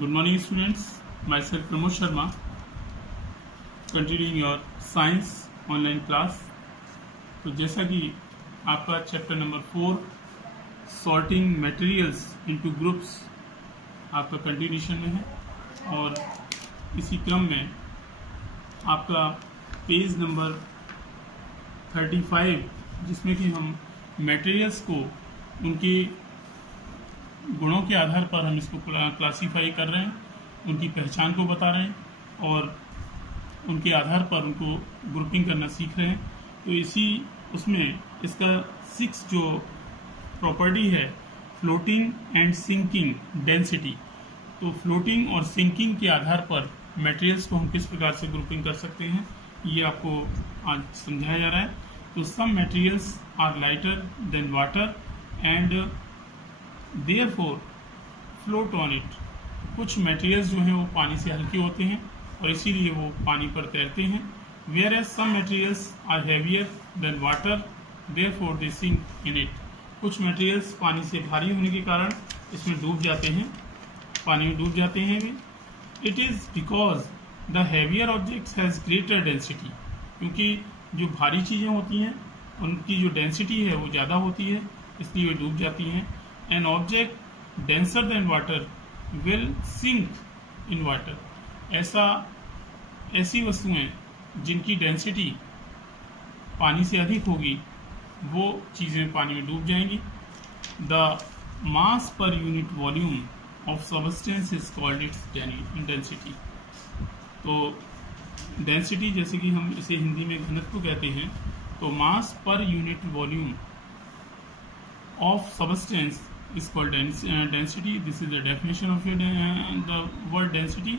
Good morning students, myself Pramod Sharma, continuing your science online class। तो जैसा कि आपका chapter number 4 sorting materials into groups आपका continuation में है और इसी क्रम में आपका पेज नंबर 35 जिसमें कि हम मटेरियल्स को उनके गुणों के आधार पर हम इसको क्लासीफाई कर रहे हैं, उनकी पहचान को बता रहे हैं और उनके आधार पर उनको ग्रुपिंग करना सीख रहे हैं। तो इसी उसमें इसका 6 जो प्रॉपर्टी है फ्लोटिंग एंड सिंकिंग डेंसिटी, तो फ्लोटिंग और सिंकिंग के आधार पर मटेरियल्स को हम किस प्रकार से ग्रुपिंग कर सकते हैं ये आपको आज समझाया जा रहा है। तो some materials are lighter than water and therefore float on it. कुछ मटेरियल्स जो हैं वो पानी से हल्के होते हैं और इसीलिए वो पानी पर तैरते हैं। Whereas some materials are heavier than water therefore they sink in it. कुछ मटेरियल्स पानी से भारी होने के कारण इसमें डूब जाते हैं, पानी में डूब जाते हैं भी। It is because the heavier objects has greater density, क्योंकि जो भारी चीज़ें होती हैं उनकी जो डेंसिटी है वो ज़्यादा होती है, इसलिए वे डूब जाती हैं। An object denser than water will sink in water। ऐसी वस्तुएं जिनकी डेंसिटी पानी से अधिक होगी वो चीज़ें पानी में डूब जाएंगी। द मास पर unit volume of substance is called its density. तो डेंसिटी जैसे कि हम इसे हिंदी में घनत्व कहते हैं, तो मास पर unit volume of substance is called density। This is the definition of the word density।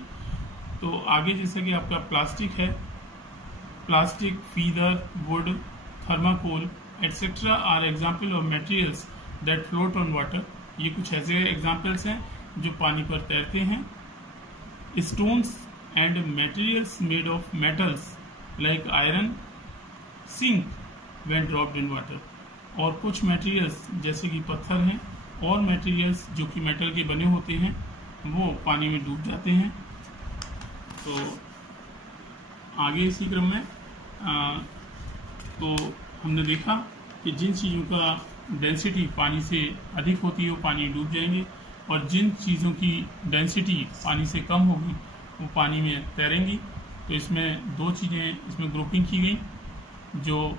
तो आगे जैसे कि आपका प्लास्टिक है, plastic, feather, wood, thermocol etcetera are example of materials that float on water. ये कुछ ऐसे एग्जाम्पल्स हैं जो पानी पर तैरते हैं। Stones and materials made of metals like iron sink when dropped in water. और कुछ मटेरियल्स जैसे कि पत्थर हैं और मटेरियल्स जो कि मेटल के बने होते हैं वो पानी में डूब जाते हैं। तो आगे इसी क्रम में तो हमने देखा कि जिन चीज़ों का डेंसिटी पानी से अधिक होती है वो पानी में डूब जाएंगे और जिन चीज़ों की डेंसिटी पानी से कम होगी वो पानी में तैरेंगी। तो इसमें दो चीज़ें इसमें ग्रुपिंग की गई, जो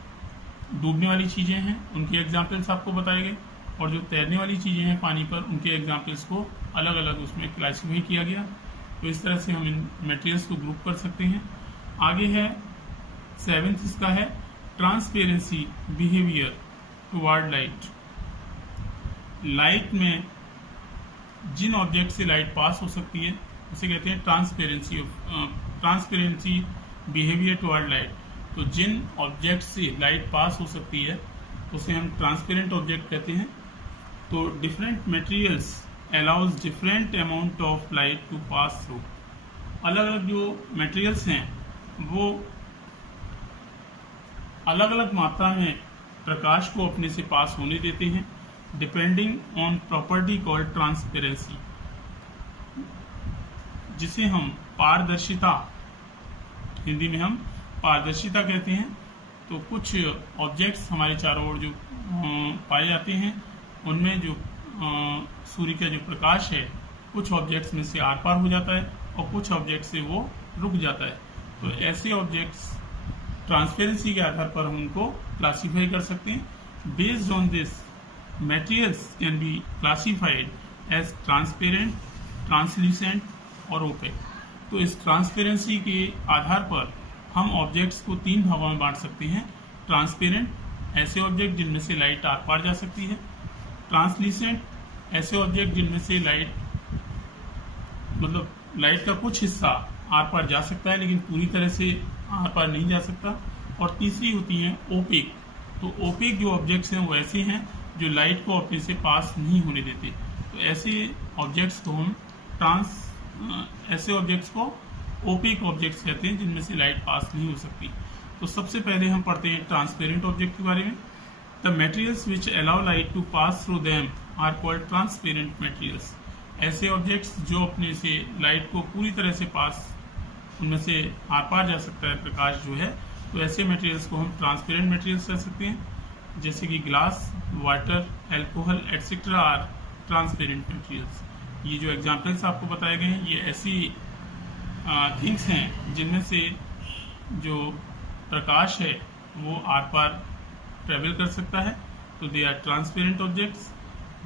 डूबने वाली चीज़ें हैं उनके एग्जाम्पल्स आपको बताए गए और जो तैरने वाली चीज़ें हैं पानी पर उनके एग्जाम्पल्स को अलग अलग उसमें क्लासीफाई किया गया। तो इस तरह से हम इन मटेरियल्स को ग्रुप कर सकते हैं। आगे है 7th इसका है transparency behaviour toward light. Light में जिन ऑब्जेक्ट से लाइट पास हो सकती है उसे कहते हैं ट्रांसपेरेंसी बिहेवियर टुवर्ड लाइट। तो जिन ऑब्जेक्ट से लाइट पास हो सकती है उसे हम ट्रांसपेरेंट ऑब्जेक्ट कहते हैं। तो different materials allows different amount of light to pass through. अलग अलग जो मटेरियल्स हैं वो अलग अलग मात्रा में प्रकाश को अपने से पास होने देते हैं depending on property called transparency, जिसे हम पारदर्शिता, हिंदी में हम पारदर्शिता कहते हैं। तो कुछ ऑब्जेक्ट्स हमारे चारों ओर जो पाए जाते हैं उनमें जो सूर्य का जो प्रकाश है कुछ ऑब्जेक्ट्स में से आर पार हो जाता है और कुछ ऑब्जेक्ट से वो रुक जाता है। तो ऐसे ऑब्जेक्ट्स ट्रांसपेरेंसी के आधार पर हम उनको क्लासीफाई कर सकते हैं। Based on this materials can be classified as transparent, translucent और ओपेक। तो इस ट्रांसपेरेंसी के आधार पर हम ऑब्जेक्ट्स को 3 भागों में बांट सकते हैं। ट्रांसपेरेंट, ऐसे ऑब्जेक्ट जिनमें से लाइट आर पार जा सकती है। ट्रांसल्यूसेंट, ऐसे ऑब्जेक्ट जिनमें से लाइट का कुछ हिस्सा आर पार जा सकता है लेकिन पूरी तरह से आर पार नहीं जा सकता। और तीसरी होती है ओपेक। तो ओपेक जो ऑब्जेक्ट्स हैं वो ऐसे हैं जो लाइट को अपने से पास नहीं होने देते। तो ऐसे ऑब्जेक्ट्स को ओपेक ऑब्जेक्ट्स कहते हैं जिनमें से लाइट पास नहीं हो सकती। तो सबसे पहले हम पढ़ते हैं ट्रांसपेरेंट ऑब्जेक्ट के बारे में। The materials which allow light to pass through them are called transparent materials. ऐसे ऑब्जेक्ट्स जो अपने से लाइट को पूरी तरह से पास, उनमें से आर पार जा सकता है प्रकाश जो है, तो ऐसे मटेरियल्स को हम ट्रांसपेरेंट मटेरियल्स कह सकते हैं, जैसे कि glass, water, alcohol etcetera are transparent materials. ये जो एग्जांपल्स आपको बताए गए हैं, ये ऐसी थिंग्स हैं जिनमें से जो प्रकाश है वो आर पार ट्रेवल कर सकता है, तो they are transparent objects.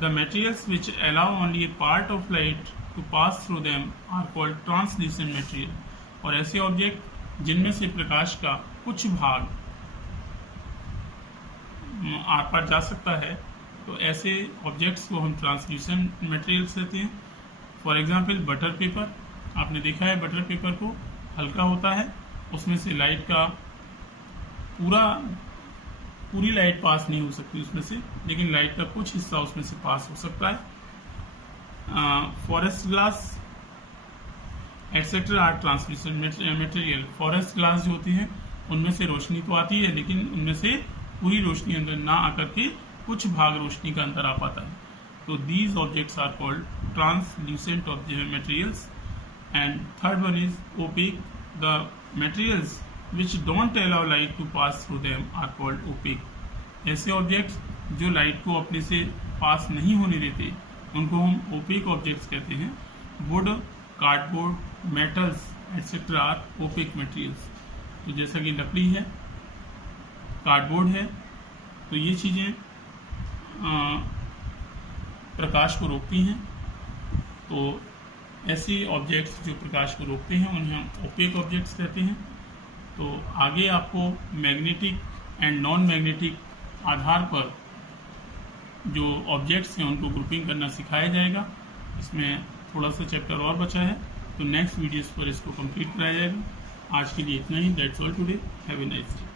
The materials which allow only a part of light to pass through them are called translucent material. और ऐसे ऑब्जेक्ट जिनमें से प्रकाश का कुछ भाग आर पार जा सकता है, तो ऐसे ऑब्जेक्ट्स को हम ट्रांसल्यूसेंट मटेरियल्स कहते हैं। फॉर एग्जांपल बटर पेपर, आपने देखा है बटर पेपर को हल्का होता है, उसमें से लाइट का पूरी लाइट पास नहीं हो सकती उसमें से, लेकिन लाइट का कुछ हिस्सा उसमें से पास हो सकता है। Frosted glass etcetera are translucent material. Frosted glass जो होती हैं उनमें से रोशनी तो आती है, लेकिन उनमें से पूरी रोशनी अंदर ना आकर के कुछ भाग रोशनी का अंदर आ पाता है, तो these objects are called translucent materials. And third one is opaque. The materials which don't allow light to pass through them are called opaque. ऐसे ऑब्जेक्ट्स जो लाइट को अपने से पास नहीं होने देते, उनको हम ओपेक ऑब्जेक्ट्स कहते हैं। Wood, cardboard, metals etcetera are opaque materials. तो जैसा कि लकड़ी है, कार्डबोर्ड है, तो ये चीज़ें प्रकाश को रोकती हैं। तो ऐसे ऑब्जेक्ट्स जो प्रकाश को रोकते हैं उन्हें हम ओपेक ऑब्जेक्ट्स कहते हैं। तो आगे आपको मैग्नेटिक एंड नॉन मैग्नेटिक आधार पर जो ऑब्जेक्ट्स हैं उनको ग्रुपिंग करना सिखाया जाएगा। इसमें थोड़ा सा चैप्टर और बचा है, तो नेक्स्ट वीडियोस पर इसको कंप्लीट कराया जाएगा। आज के लिए इतना ही। That's all today. Have a nice day.